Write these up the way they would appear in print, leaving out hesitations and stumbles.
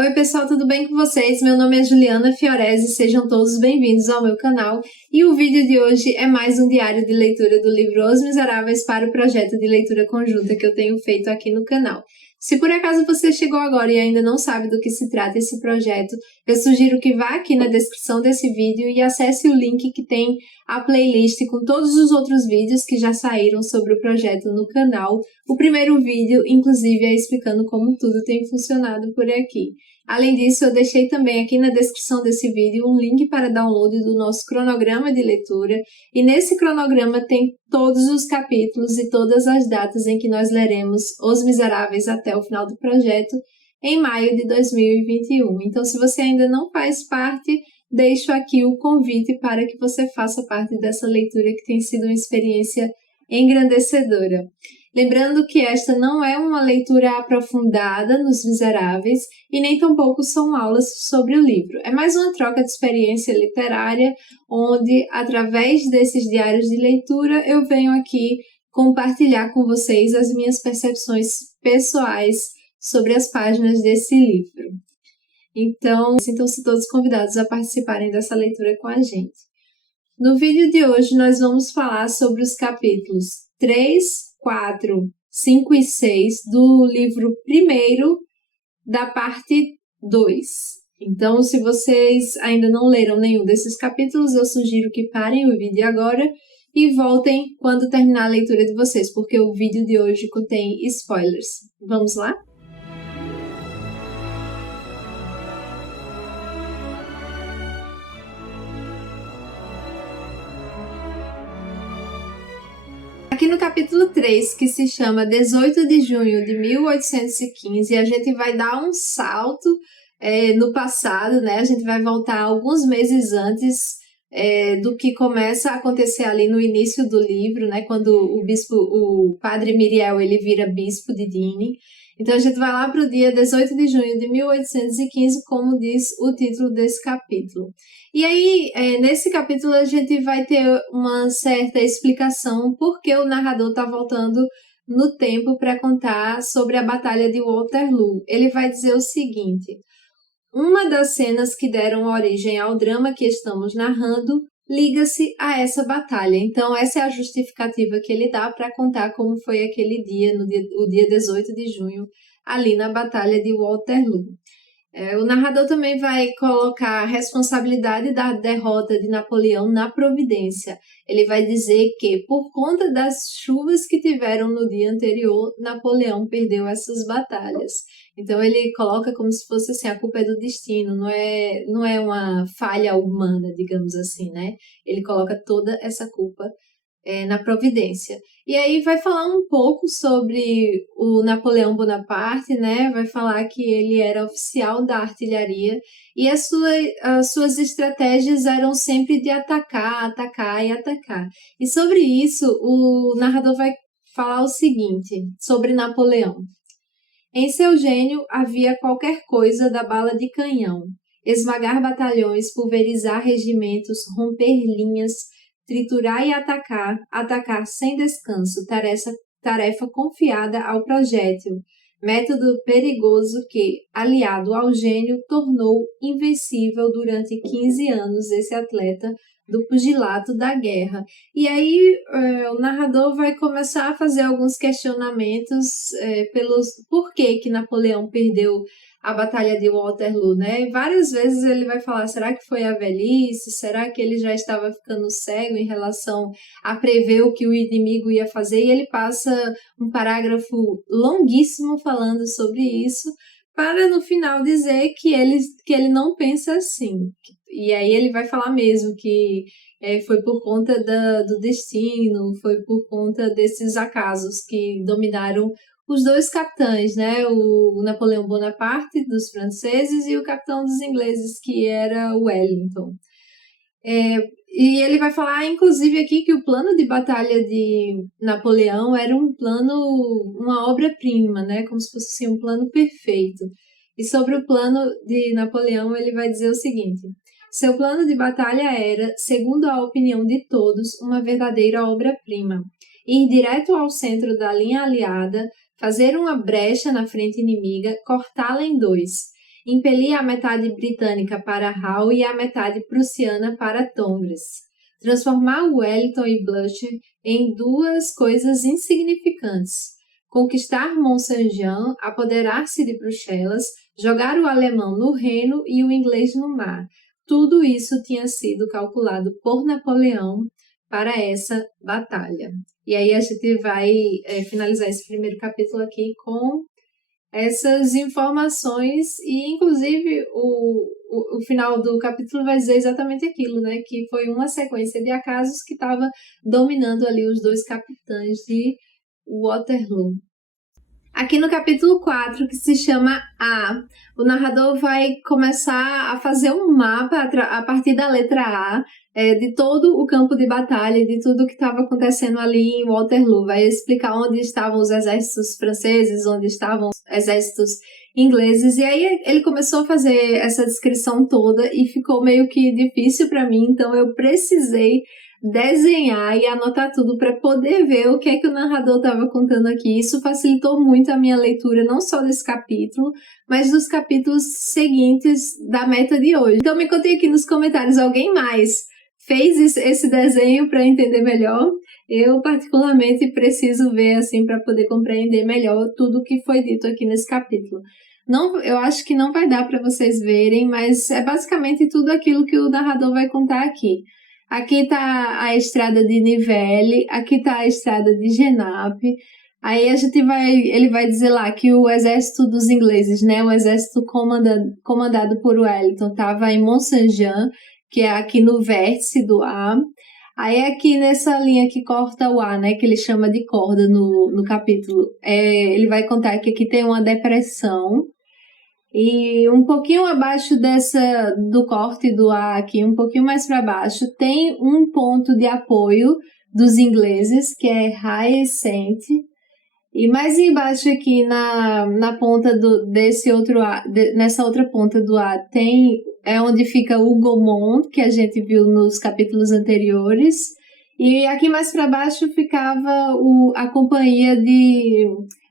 Oi pessoal, tudo bem com vocês? Meu nome é Juliana Fiorese, sejam todos bem-vindos ao meu canal. E o vídeo de hoje é mais um diário de leitura do livro Os Miseráveis para o projeto de leitura conjunta que eu tenho feito aqui no canal. Se por acaso você chegou agora e ainda não sabe do que se trata esse projeto, eu sugiro que vá aqui na descrição desse vídeo e acesse o link que tem a playlist com todos os outros vídeos que já saíram sobre o projeto no canal. O primeiro vídeo, inclusive, é explicando como tudo tem funcionado por aqui. Além disso, eu deixei também aqui na descrição desse vídeo um link para download do nosso cronograma de leitura, e nesse cronograma tem todos os capítulos e todas as datas em que nós leremos Os Miseráveis até o final do projeto, em maio de 2021. Então, se você ainda não faz parte, deixo aqui o convite para que você faça parte dessa leitura que tem sido uma experiência engrandecedora. Lembrando que esta não é uma leitura aprofundada nos Miseráveis e nem tampouco são aulas sobre o livro. É mais uma troca de experiência literária, onde, através desses diários de leitura, eu venho aqui compartilhar com vocês as minhas percepções pessoais sobre as páginas desse livro. Então, sintam-se todos convidados a participarem dessa leitura com a gente. No vídeo de hoje, nós vamos falar sobre os capítulos 3, 4, 5 e 6 do livro primeiro da parte 2. Então, se vocês ainda não leram nenhum desses capítulos, eu sugiro que parem o vídeo agora e voltem quando terminar a leitura de vocês, porque o vídeo de hoje contém spoilers. Vamos lá? Aqui no capítulo 3, que se chama 18 de junho de 1815, a gente vai dar um salto no passado, né? A gente vai voltar alguns meses antes do que começa a acontecer ali no início do livro, né? Quando o padre Myriel, ele vira bispo de Digne. Então a gente vai lá para o dia 18 de junho de 1815, como diz o título desse capítulo. E aí, nesse capítulo, a gente vai ter uma certa explicação por que o narrador está voltando no tempo para contar sobre a Batalha de Waterloo. Ele vai dizer o seguinte: uma das cenas que deram origem ao drama que estamos narrando liga-se a essa batalha. Então, essa é a justificativa que ele dá para contar como foi aquele dia, o dia 18 de junho, ali na Batalha de Waterloo. O narrador também vai colocar a responsabilidade da derrota de Napoleão na providência. Ele vai dizer que, por conta das chuvas que tiveram no dia anterior, Napoleão perdeu essas batalhas. Então ele coloca como se fosse assim, a culpa é do destino, não é uma falha humana, digamos assim, né? Ele coloca toda essa culpa na providência. E aí vai falar um pouco sobre o Napoleão Bonaparte, né? Vai falar que ele era oficial da artilharia e as suas estratégias eram sempre de atacar, atacar e atacar. E sobre isso, o narrador vai falar o seguinte, sobre Napoleão. Em seu gênio havia qualquer coisa da bala de canhão, esmagar batalhões, pulverizar regimentos, romper linhas, triturar e atacar, atacar sem descanso, tarefa confiada ao projétil, método perigoso que, aliado ao gênio, tornou invencível durante 15 anos esse atleta do pugilato da guerra. E aí o narrador vai começar a fazer alguns questionamentos pelos por que Napoleão perdeu a Batalha de Waterloo, né? E várias vezes ele vai falar, será que foi a velhice? Será que ele já estava ficando cego em relação a prever o que o inimigo ia fazer? E ele passa um parágrafo longuíssimo falando sobre isso, para no final dizer que ele não pensa assim. E aí ele vai falar mesmo que foi por conta do destino, foi por conta desses acasos que dominaram os dois capitães, né? O Napoleão Bonaparte, dos franceses, e o capitão dos ingleses, que era o Wellington. E ele vai falar, inclusive, aqui que o plano de batalha de Napoleão era um plano, uma obra-prima, né? Como se fosse assim, um plano perfeito. E sobre o plano de Napoleão, ele vai dizer o seguinte: seu plano de batalha era, segundo a opinião de todos, uma verdadeira obra-prima. Ir direto ao centro da linha aliada, fazer uma brecha na frente inimiga, cortá-la em dois. impelir a metade britânica para Hull e a metade prussiana para Tongres, transformar Wellington e Blucher em duas coisas insignificantes, conquistar Mont-Saint-Jean, apoderar-se de Bruxelas, jogar o alemão no Reno e o inglês no mar. Tudo isso tinha sido calculado por Napoleão para essa batalha. E aí a gente vai finalizar esse primeiro capítulo aqui com essas informações e, inclusive, o final do capítulo vai dizer exatamente aquilo, né? Que foi uma sequência de acasos que estava dominando ali os dois capitães de Waterloo. Aqui no capítulo 4, que se chama A, o narrador vai começar a fazer um mapa a partir da letra A, de todo o campo de batalha, de tudo que estava acontecendo ali em Waterloo. Vai explicar onde estavam os exércitos franceses, onde estavam os exércitos ingleses. E aí ele começou a fazer essa descrição toda e ficou meio que difícil para mim, então eu precisei desenhar e anotar tudo para poder ver o que é que o narrador estava contando aqui. Isso facilitou muito a minha leitura, não só desse capítulo, mas dos capítulos seguintes da meta de hoje. Então me contem aqui nos comentários, alguém mais fez esse desenho para entender melhor? Eu particularmente preciso ver assim para poder compreender melhor tudo o que foi dito aqui nesse capítulo. Não, eu acho que não vai dar para vocês verem, mas é basicamente tudo aquilo que o narrador vai contar aqui. Aqui está a estrada de Nivelle, aqui está a estrada de Genappe. Aí ele vai dizer lá que o exército dos ingleses, né, o exército comandado por Wellington, estava em Mont-Saint-Jean, que é aqui no vértice do A. Aí aqui nessa linha que corta o A, né, que ele chama de corda no capítulo, ele vai contar que aqui tem uma depressão. E um pouquinho abaixo do corte do A aqui, um pouquinho mais para baixo, tem um ponto de apoio dos ingleses, que é High Ascent. E mais embaixo aqui na ponta desse outro A, nessa outra ponta do A, é onde fica o Gaumont, que a gente viu nos capítulos anteriores. E aqui mais para baixo ficava a companhia de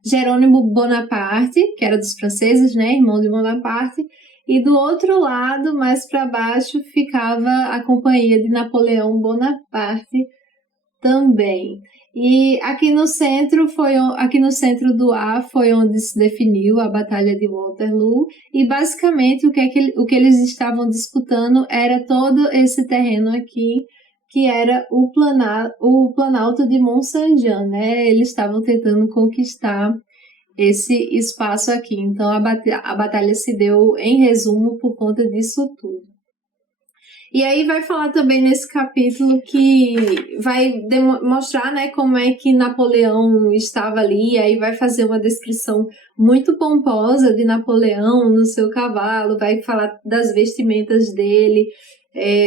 Jerônimo Bonaparte, que era dos franceses, né, irmão de Bonaparte, e do outro lado, mais para baixo, ficava a companhia de Napoleão Bonaparte também. E aqui no centro do A foi onde se definiu a Batalha de Waterloo, e basicamente o que eles estavam disputando era todo esse terreno aqui, que era o Planalto de Mont-Saint-Jean, né? Eles estavam tentando conquistar esse espaço aqui. Então a batalha se deu, em resumo, por conta disso tudo. E aí vai falar também nesse capítulo que vai mostrar, né, como é que Napoleão estava ali, e aí vai fazer uma descrição muito pomposa de Napoleão no seu cavalo, vai falar das vestimentas dele,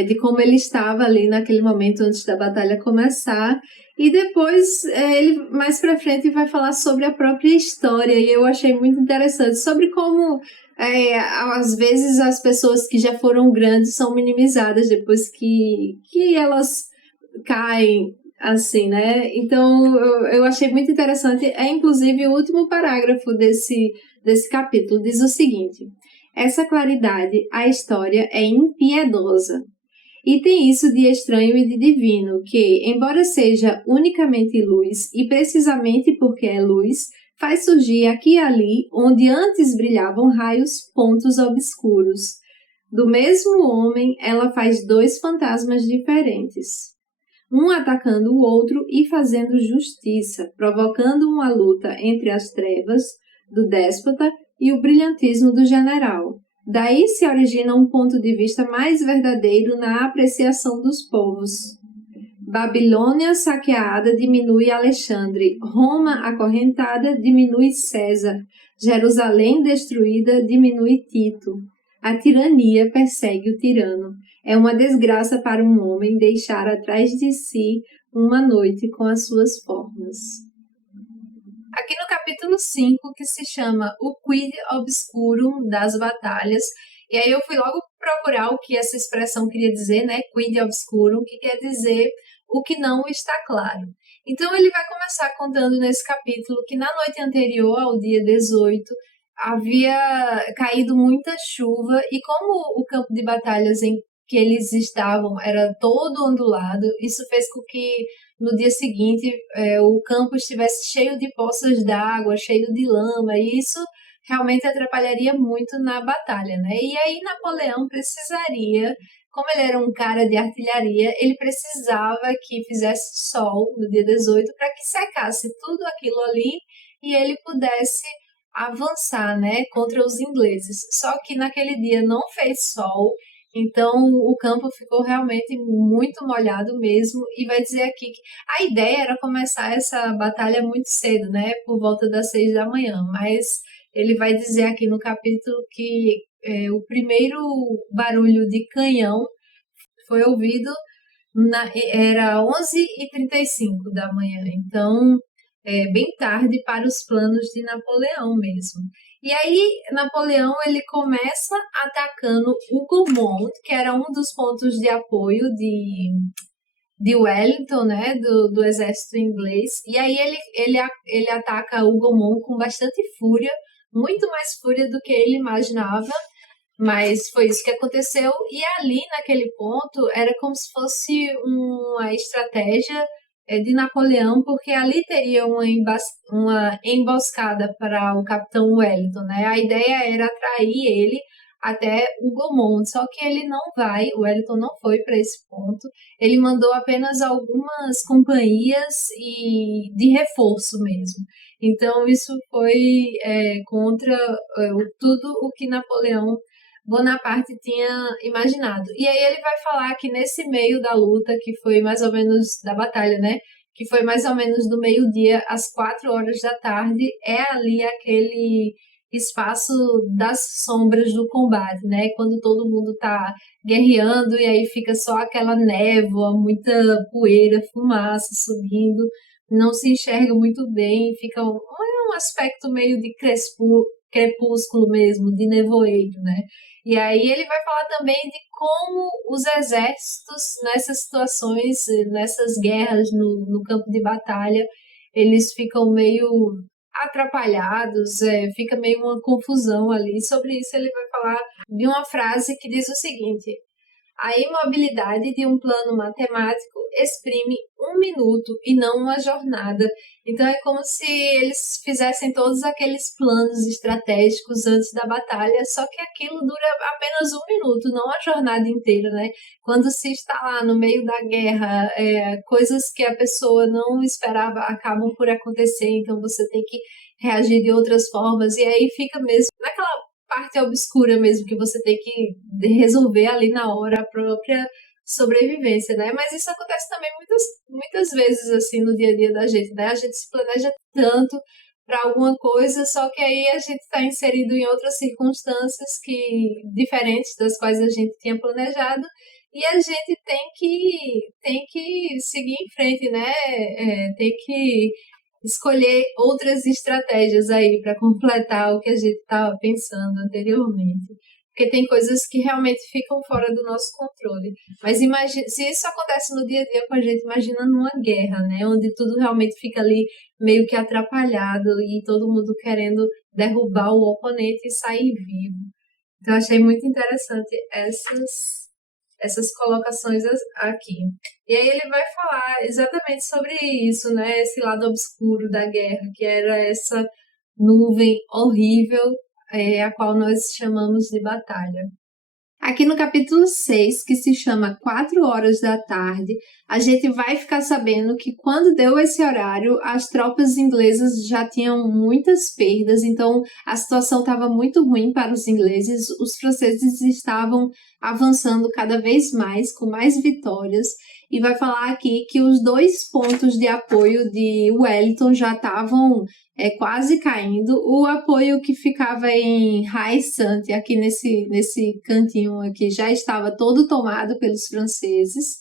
de como ele estava ali naquele momento antes da batalha começar. E depois, ele mais pra frente vai falar sobre a própria história, e eu achei muito interessante, sobre como às vezes as pessoas que já foram grandes são minimizadas depois que elas caem, assim, né? Então eu achei muito interessante. Inclusive o último parágrafo desse capítulo diz o seguinte: essa claridade, a história é impiedosa. E tem isso de estranho e de divino, que, embora seja unicamente luz, e precisamente porque é luz, faz surgir aqui e ali, onde antes brilhavam raios, pontos obscuros. Do mesmo homem, ela faz dois fantasmas diferentes, um atacando o outro e fazendo justiça, provocando uma luta entre as trevas do déspota e o brilhantismo do general. Daí se origina um ponto de vista mais verdadeiro na apreciação dos povos. Babilônia saqueada diminui Alexandre, Roma acorrentada diminui César, Jerusalém destruída diminui Tito. A tirania persegue o tirano. É uma desgraça para um homem deixar atrás de si uma noite com as suas formas. Aqui no capítulo 5, que se chama O Quid Obscurum das Batalhas, e aí eu fui logo procurar o que essa expressão queria dizer, né? Quid Obscurum, que quer dizer o que não está claro. Então ele vai começar contando nesse capítulo que na noite anterior ao dia 18, havia caído muita chuva e como o campo de batalhas em que eles estavam era todo ondulado, isso fez com que no dia seguinte o campo estivesse cheio de poças d'água, cheio de lama, e isso realmente atrapalharia muito na batalha, né? E aí Napoleão precisaria, como ele era um cara de artilharia, ele precisava que fizesse sol no dia 18 para que secasse tudo aquilo ali e ele pudesse avançar, né, contra os ingleses. Só que naquele dia não fez sol, então o campo ficou realmente muito molhado mesmo. E vai dizer aqui que a ideia era começar essa batalha muito cedo, né, por volta das 6 da manhã, mas ele vai dizer aqui no capítulo que o primeiro barulho de canhão foi ouvido era 11h35 da manhã, então bem tarde para os planos de Napoleão mesmo. E aí Napoleão ele começa atacando o Gaumont, que era um dos pontos de apoio de Wellington, né, do exército inglês. E aí ele ataca o Gaumont com bastante fúria, muito mais fúria do que ele imaginava. Mas foi isso que aconteceu, e ali naquele ponto era como se fosse uma estratégia de Napoleão, porque ali teria uma emboscada para o capitão Wellington, né? A ideia era atrair ele até o Gaumont, só que ele não vai, o Wellington não foi para esse ponto, ele mandou apenas algumas companhias e de reforço mesmo. Então isso foi contra tudo o que Napoleão Bonaparte tinha imaginado. E aí ele vai falar que nesse meio da luta, que foi mais ou menos da batalha, né? Que foi mais ou menos do meio-dia às 4 horas da tarde, é ali aquele espaço das sombras do combate, né? Quando todo mundo tá guerreando e aí fica só aquela névoa, muita poeira, fumaça subindo, não se enxerga muito bem, fica um aspecto meio de crepúsculo mesmo, de nevoeiro, né? E aí ele vai falar também de como os exércitos, nessas situações, nessas guerras no campo de batalha, eles ficam meio atrapalhados, fica meio uma confusão ali. Sobre isso ele vai falar de uma frase que diz o seguinte: a imobilidade de um plano matemático exprime um minuto e não uma jornada. Então é como se eles fizessem todos aqueles planos estratégicos antes da batalha, só que aquilo dura apenas um minuto, não a jornada inteira, né? Quando se está lá no meio da guerra, coisas que a pessoa não esperava acabam por acontecer, então você tem que reagir de outras formas, e aí fica mesmo naquela parte obscura mesmo, que você tem que resolver ali na hora a própria sobrevivência, né? Mas isso acontece também muitas vezes, assim, no dia a dia da gente, né? A gente se planeja tanto para alguma coisa, só que aí a gente está inserido em outras circunstâncias diferentes das quais a gente tinha planejado, e a gente tem que seguir em frente, né? Tem que escolher outras estratégias aí para completar o que a gente estava pensando anteriormente. Porque tem coisas que realmente ficam fora do nosso controle. Mas imagine, se isso acontece no dia a dia com a gente, imagina numa guerra, né? Onde tudo realmente fica ali meio que atrapalhado e todo mundo querendo derrubar o oponente e sair vivo. Então, achei muito interessante essas colocações aqui. E aí ele vai falar exatamente sobre isso, né? Esse lado obscuro da guerra, que era essa nuvem horrível, a qual nós chamamos de batalha. Aqui no capítulo 6, que se chama 4 horas da tarde, a gente vai ficar sabendo que quando deu esse horário, as tropas inglesas já tinham muitas perdas, então a situação estava muito ruim para os ingleses, os franceses estavam avançando cada vez mais, com mais vitórias, e vai falar aqui que os 2 pontos de apoio de Wellington já estavam quase caindo. O apoio que ficava em Haït-Saint, aqui nesse cantinho aqui, já estava todo tomado pelos franceses.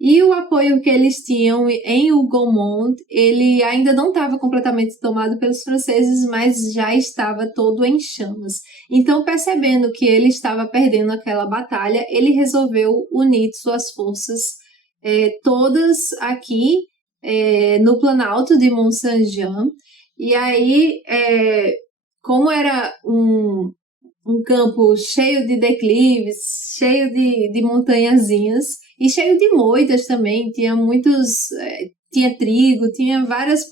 E o apoio que eles tinham em Hougomont, ele ainda não estava completamente tomado pelos franceses, mas já estava todo em chamas. Então, percebendo que ele estava perdendo aquela batalha, ele resolveu unir suas forças todas aqui no Planalto de Mont-Saint-Jean. E aí como era um campo cheio de declives, cheio de montanhazinhas e cheio de moitas também, tinha tinha trigo, tinha várias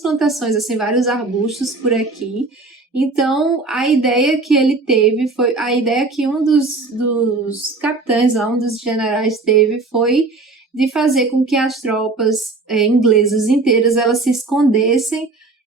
plantações, assim, vários arbustos por aqui. Então, a ideia que ele teve foi, a ideia que um dos capitães, um dos generais teve foi de fazer com que as tropas inglesas inteiras elas se escondessem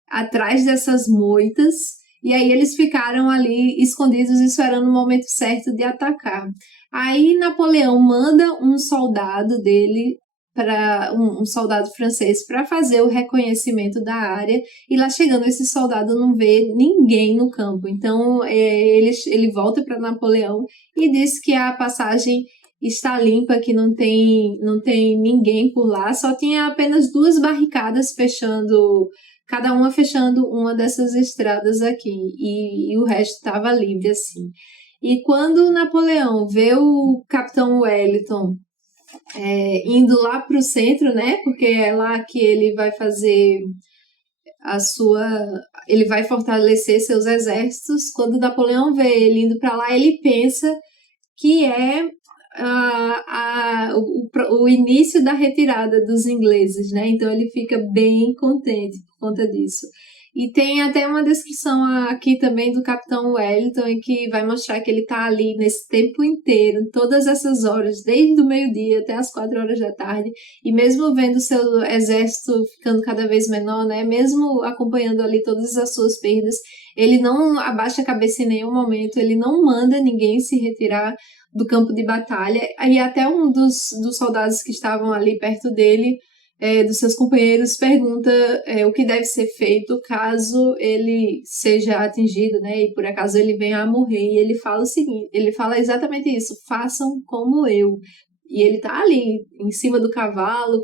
atrás dessas moitas, e aí eles ficaram ali escondidos esperando o momento certo de atacar. Aí Napoleão manda um soldado dele, para um soldado francês, para fazer o reconhecimento da área, e lá chegando esse soldado não vê ninguém no campo. Então ele volta para Napoleão e diz que a passagem está limpa, que não tem ninguém por lá, só tinha apenas 2 barricadas fechando, cada uma fechando uma dessas estradas aqui, e o resto estava livre, assim. E quando Napoleão vê o capitão Wellington indo lá para o centro, né, porque é lá que ele vai fazer ele vai fortalecer seus exércitos, quando Napoleão vê ele indo para lá, ele pensa que é o início da retirada dos ingleses, né? Então ele fica bem contente por conta disso. E tem até uma descrição aqui também do Capitão Wellington, em que vai mostrar que ele está ali nesse tempo inteiro, todas essas horas, desde o meio-dia até as 4 horas da tarde, e mesmo vendo seu exército ficando cada vez menor, né? Mesmo acompanhando ali todas as suas perdas, ele não abaixa a cabeça em nenhum momento, ele não manda ninguém se retirar do campo de batalha, e até um dos soldados que estavam ali perto dele, dos seus companheiros, pergunta o que deve ser feito caso ele seja atingido, né, e por acaso ele venha a morrer, e ele fala o seguinte, ele fala exatamente isso: façam como eu. E ele tá ali em cima do cavalo,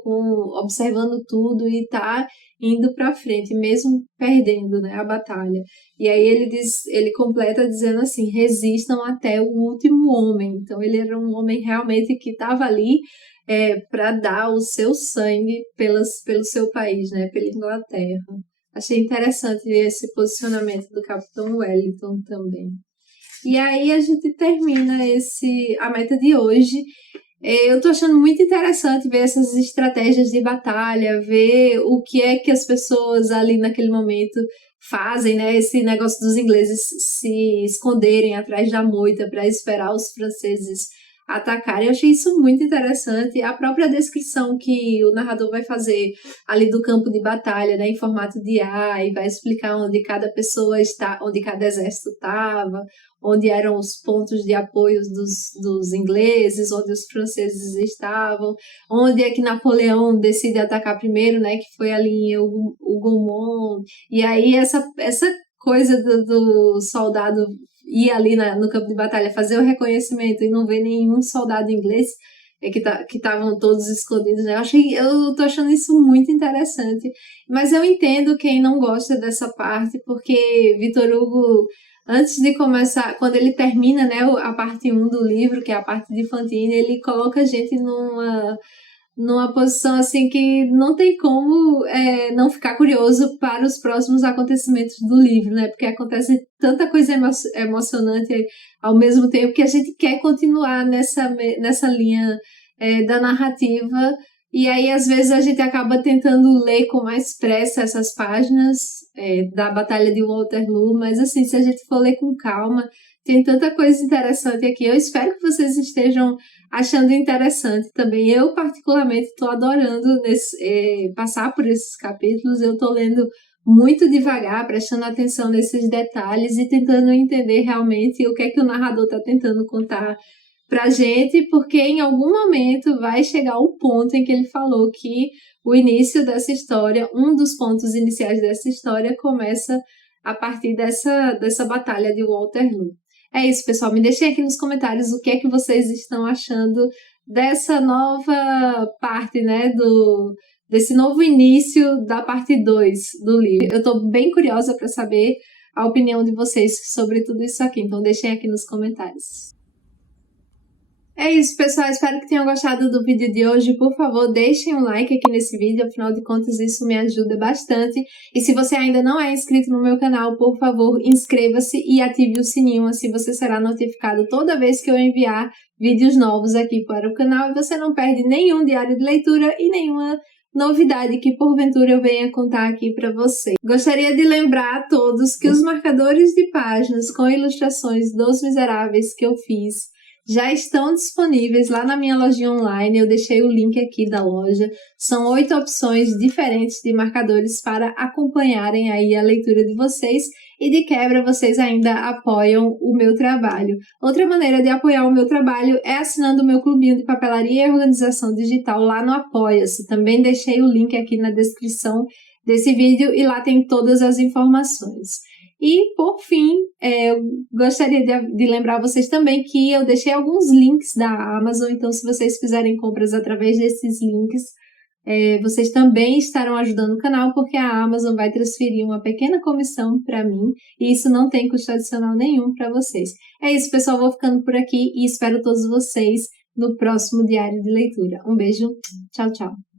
observando tudo, e tá indo para frente, mesmo perdendo, né, a batalha. E aí ele completa dizendo assim: resistam até o último homem. Então ele era um homem realmente que estava ali para dar o seu sangue pelo seu país, né, pela Inglaterra. Achei interessante esse posicionamento do Capitão Wellington também. E aí a gente termina a meta de hoje. Eu tô achando muito interessante ver essas estratégias de batalha, ver o que é que as pessoas ali naquele momento fazem, né? Esse negócio dos ingleses se esconderem atrás da moita para esperar os franceses atacarem. Eu achei isso muito interessante. A própria descrição que o narrador vai fazer ali do campo de batalha, né, em formato de A, e vai explicar onde cada pessoa está, onde cada exército estava, onde eram os pontos de apoio dos ingleses, onde os franceses estavam, onde é que Napoleão decide atacar primeiro, né, que foi ali em Hougomont. E aí essa coisa do soldado ir ali no campo de batalha fazer o reconhecimento e não ver nenhum soldado inglês, que estavam todos escondidos, né? Eu tô achando isso muito interessante, mas eu entendo quem não gosta dessa parte, porque Victor Hugo, antes de começar, quando ele termina, né, a parte 1 do livro, que é a parte de Fantine, ele coloca a gente numa posição assim que não tem como não ficar curioso para os próximos acontecimentos do livro, né? Porque acontece tanta coisa emocionante ao mesmo tempo que a gente quer continuar nessa linha da narrativa, e aí às vezes a gente acaba tentando ler com mais pressa essas páginas da Batalha de Waterloo, mas assim, se a gente for ler com calma, tem tanta coisa interessante aqui. Eu espero que vocês estejam achando interessante também. Eu, particularmente, estou adorando passar por esses capítulos. Eu estou lendo muito devagar, prestando atenção nesses detalhes e tentando entender realmente o que é que o narrador está tentando contar pra gente, porque em algum momento vai chegar o ponto em que ele falou que o início dessa história, um dos pontos iniciais dessa história, começa a partir dessa batalha de Waterloo. É isso, pessoal. Me deixem aqui nos comentários o que é que vocês estão achando dessa nova parte, né, desse novo início da parte 2 do livro. Eu estou bem curiosa para saber a opinião de vocês sobre tudo isso aqui, então deixem aqui nos comentários. É isso, pessoal. Espero que tenham gostado do vídeo de hoje. Por favor, deixem um like aqui nesse vídeo, afinal de contas isso me ajuda bastante. E se você ainda não é inscrito no meu canal, por favor, inscreva-se e ative o sininho, assim você será notificado toda vez que eu enviar vídeos novos aqui para o canal e você não perde nenhum diário de leitura e nenhuma novidade que porventura eu venha contar aqui para você. Gostaria de lembrar a todos que os marcadores de páginas com ilustrações dos Miseráveis que eu fiz já estão disponíveis lá na minha lojinha online. Eu deixei o link aqui da loja. São 8 opções diferentes de marcadores para acompanharem aí a leitura de vocês e de quebra vocês ainda apoiam o meu trabalho. Outra maneira de apoiar o meu trabalho é assinando o meu clubinho de papelaria e organização digital lá no Apoia-se. Também deixei o link aqui na descrição desse vídeo e lá tem todas as informações. E, por fim, eu gostaria de lembrar vocês também que eu deixei alguns links da Amazon, então se vocês fizerem compras através desses links, vocês também estarão ajudando o canal, porque a Amazon vai transferir uma pequena comissão para mim, e isso não tem custo adicional nenhum para vocês. É isso, pessoal, vou ficando por aqui e espero todos vocês no próximo Diário de Leitura. Um beijo, tchau, tchau!